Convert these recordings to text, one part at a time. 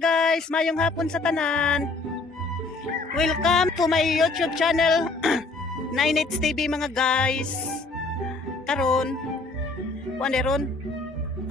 guys, mayong hapon sa tanan. Welcome to my YouTube channel 9H TV mga guys. Karon, kuan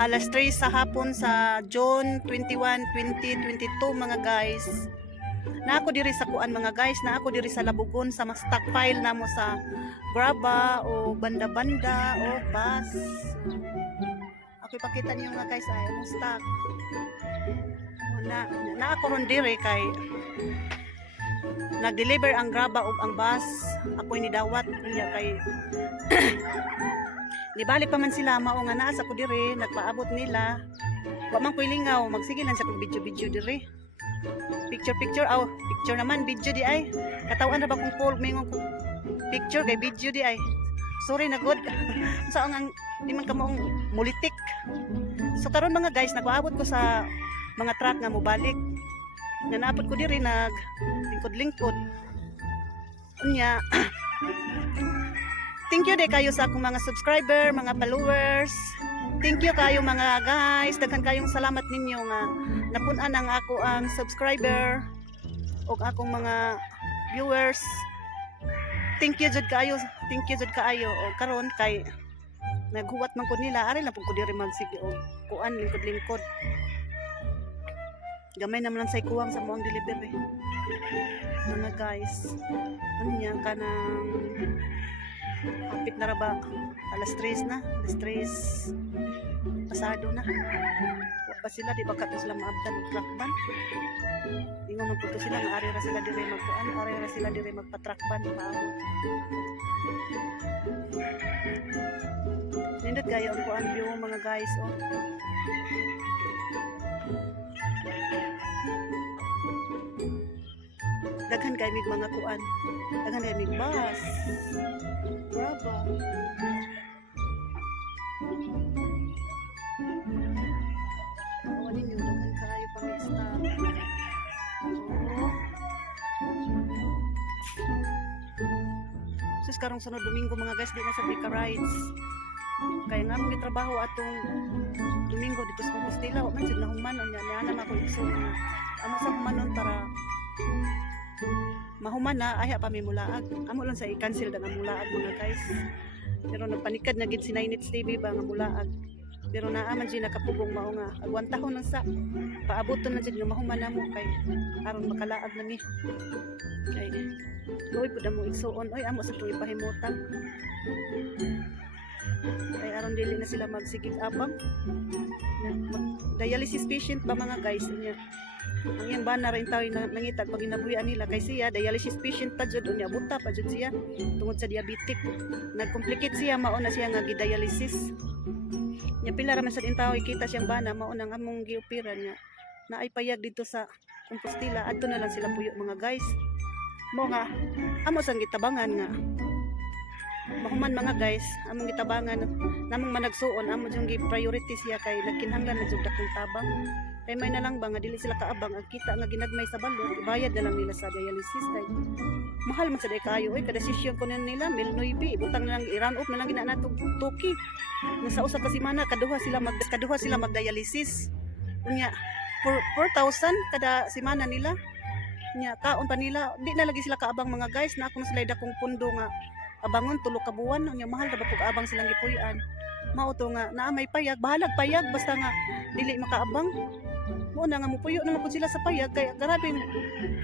alas 3 sa hapon sa June 21, 2022 mga guys. Na ako diri sa kuan mga guys, na ako diri sa Labugon sa stockpile namo sa graba o banda-banda o bus. Ako ipakita niyo mga guys ay ang stock. Na ako ron diri kay nag-deliver ang graba o ang bus. Ako inidawat niya kay nibalik pa man sila mao nga naa sa ko diri, nagpaabot nila. Wa man ko ilingaw, magsige lang sa kog video diri. Picture picture naman video di ay. Katawan ra ba kung call mingon ko picture kay video di ay. Sorry na good. Sa ang di man ka maong mulitik. So karon mga guys, nagpaabot ko sa mga truck nga mobalik. Nanapod ko diri nag lingkod-lingkod. Unya. Thank you de kayo sa akong mga subscriber, mga followers. Thank you kayo mga guys. Daghan kayong salamat ninyo nga napun-an ang ako ang subscriber o akong mga viewers. Thank you jud kaayo. Thank you jud kaayo. O karon kay naghuwat man ko nila, ari lang pud ko diri magsige o kuan lingkod-lingkod. Gamay naman lang sa ikuwang sa moang delivery. Mga guys, unya kanang hapit na ra ba? Alas 3 na, alas 3 pasado na. Wa pa sila, di ba kato sila maabtan og truck ban? Ingon man pud sila nga ari ra sila diri magkuan, ari ra sila diri magpa-truck ban paabot. Nindot kayo ang kuan view mga guys oh. Daghan kay mig mga kuan. Daghan kay mig bus. Bravo. Wala niyo daghan kayo pang staff. Oh. Sus karong sunod Domingo mga guys di na sa Bika Rides. Kaya nga may trabaho atong Domingo dito sa Compostela. Wa man jud na humanon nya na ako igsoon na. Amo sa humanon para mahuman na aya pa may mulaag. Amo lang sa i-cancel da nga mulaag mga guys. Pero nagpanikad na gid si 9H TV ba nga mulaag. Pero naa man jud nakapugong mao nga agwantahon lang sa paaboton na jud nga mahuman na mo kay aron makalaag na ni. Kay luoy pud mo igsuon oy amo sa tuig pahimutan. Kay aron dili na sila magsigig abang. Dialysis patient ba mga guys niya. Ang iyang bana rin tayo nangitag pag inabuyan nila kay siya dialysis patient pa jud unya buta pa jud siya tungod sa diabetic. Nagcomplicate siya mao na siya nga gidialysis. Nya pila ra man sa tawo ikita siyang bana mao nang among giopera niya. Naay payag dito sa Compostela adto na lang sila puyo mga guys. Mo nga amo sang gitabangan nga mahuman mga guys, among gitabangan namong managsuon amo jung gi-priority siya kay nagkinahanglan na jud dakong tabang. Kay may na lang ba nga dili sila kaabang ang kita nga ginagmay sa balon, ibayad na lang nila sa dialysis kay mahal man sa day kayo oy kada session ko nila 1,900 butang na lang i-run up na lang gina natog tuki. Nasa usa ka semana kaduha sila mag-dialysis. Unya 4,000 kada semana nila. Nya kaon pa nila, di na lagi sila kaabang mga guys na akong sila dakong pundo nga abangon tulo ka buwan nya mahal ra ba pug abang silang gipuy-an. Mao to nga naa may payag, bahalag payag basta nga dili makaabang. Mo na nga mupuyo na pud sila sa payag kay grabe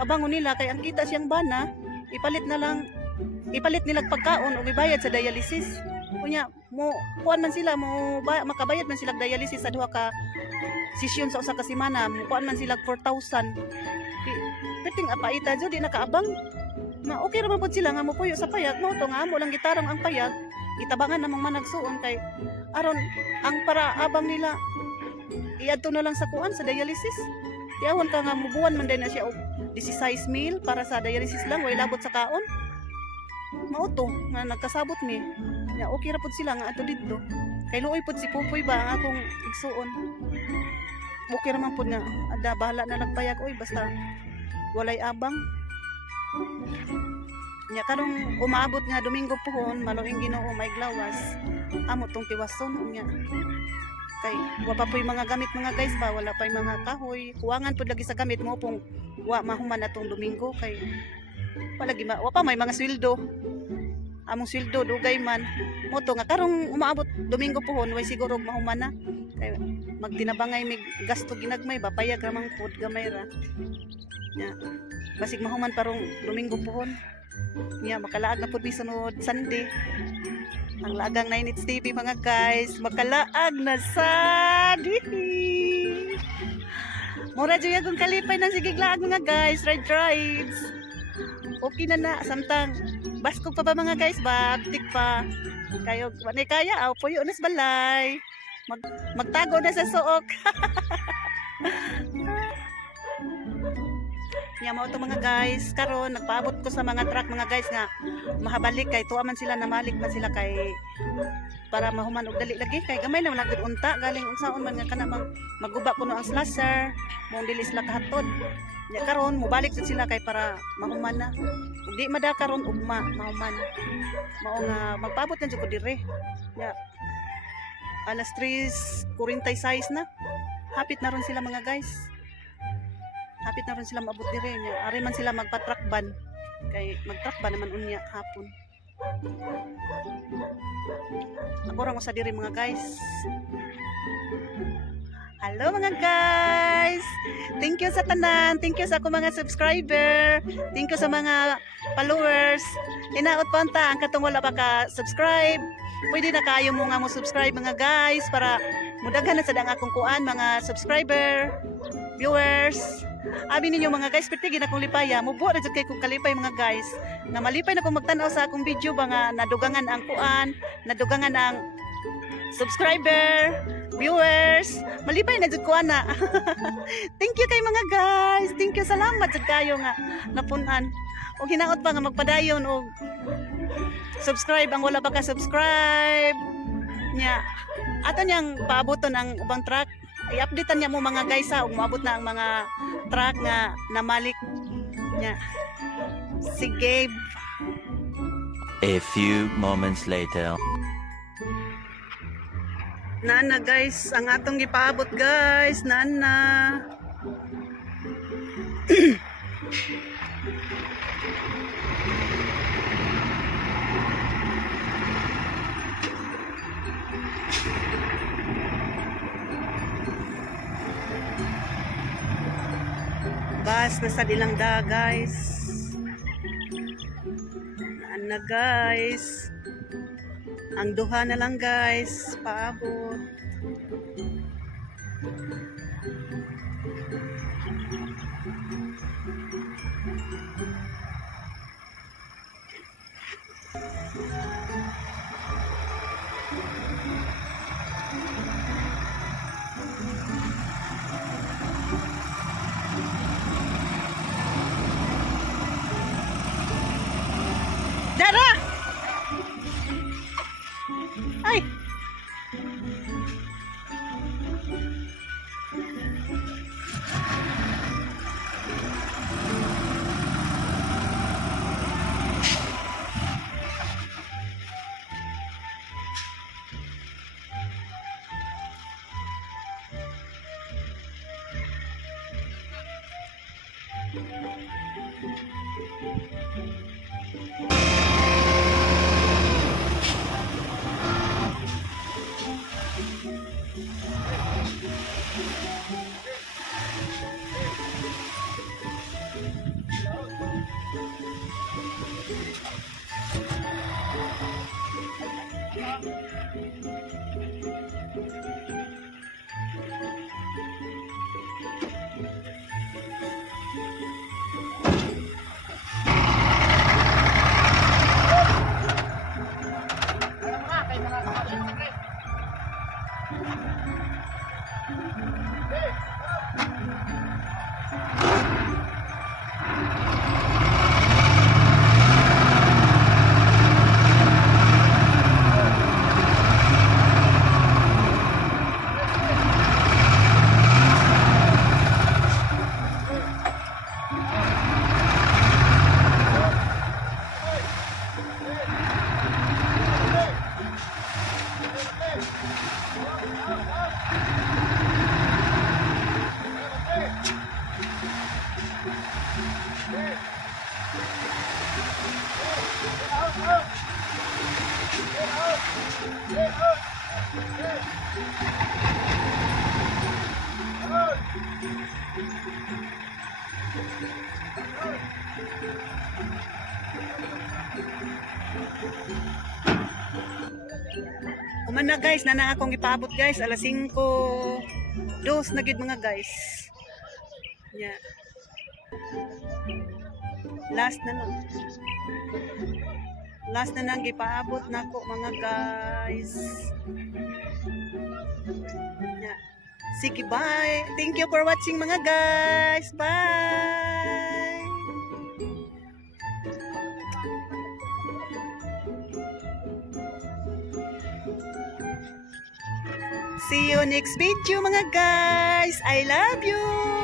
abangon nila kay ang kita siyang bana ipalit nila pagkaon o ibayad sa dialysis. Kunya mo kuan man sila mo makabayad man sila dialysis sa duha ka sesyon sa usa ka semana, mo kuan man sila 4,000. Piting apaita jud di nakaabang. Na okay ra man pud sila nga mopuyo sa payag mo to nga amo lang gitarong ang payag gitabangan namang managsuon kay aron ang para abang nila iadto na lang sa kuan sa dialysis. Tiyawon ka nga mubuwan man din na siya og 16,000 para sa dialysis lang way labot sa kaon. Mao to nga nagkasabot mi. Ya okay ra pud sila nga ato didto. Kay luoy pud si Pupoy ba ang akong igsuon. Okay ra man pud nga ada bahala na nagpayag oy basta walay abang. Nya karong umaabot nga Domingo pohon maluing Ginoo may glawas amo tong tiwason nya Kay wa pa po'y mga gamit mga guys ba, wala pa yung mga kahoy. Kuwangan pud lagi sa gamit mo pong wa mahuman atong Domingo kay wa pa may mga sweldo. Among sweldo dugay man. Mo to nga karong umaabot Domingo pohon way siguro mahuman na. Kay magtinabangay mig gasto ginagmay ba payag ra mang pud gamay ra. Nya basig mahuman parong Domingo pohon. Nya makalaag na pud mi sunod Sunday. Ang lagang 9 TV mga guys, makalaag na sad. Mura dyan kung kalipay ng sigiglaag mga guys, rides. Okay na samtang baskog pa ba mga guys, babtik pa. Kayo, wanay kaya, puyo na sa balay. Magtago na sa suok. Nya mo to mga guys, karon nagpaabot ko sa mga truck mga guys nga mahabalik kay tuwa man sila namalik man sila kay para mahuman og dali lagi kay gamay na lang unta galing unsaon man nga kana maguba kuno ang slasher mo dili sila kahatod. Nya karon mobalik sad sila kay para mahuman na. Ug di mada karon ugma mahuman. Mao nga magpaabot na jud ko dire. Nya alas 3:46 na. Hapit na ron sila mga guys. Hapit na rin sila maabot dire niya. Ari man sila magpa-truck ban. Kay mag-truck ban naman unya hapon. Ako ra sa dire mga guys. Hello mga guys. Thank you sa tanan. Thank you sa ako mga subscriber. Thank you sa mga followers. Hinaot pa ta ang katong wala pa ka subscribe. Pwede na kayo mo nga mo subscribe mga guys para mudaghan na sa dang akong kuan mga subscriber, viewers. Abi ninyo mga guys, perti gina kong lipaya, mubo na jud kay kong kalipay mga guys. Na malipay na kong magtanaw sa akong video ba nga nadugangan ang kuan, nadugangan ang subscriber, viewers. Malipay na jud ko ana. Thank you kay mga guys. Thank you, salamat jud kayo nga napunan. O hinaot pa nga magpadayon og subscribe ang wala pa ka subscribe. Nya ato niyang paaboton ang ubang truck. I-updatean niya mo mga guys ha, ug moabot na ang mga truck nga namalik niya. Si Gabe. A few moments later. Nana guys, ang atong gipaabot guys, nana. Bas na sa dilangda guys. Naan na guys. Ang duha na lang guys. Paabot. Dara! Ay! Human na guys, na akong ipaabot guys, alas 5 dos na gid mga guys. Yeah. Last na lang. Last na nang gipaabot nako mga guys. Yeah. Sige, bye. Thank you for watching mga guys. Bye. See you next video mga guys. I love you.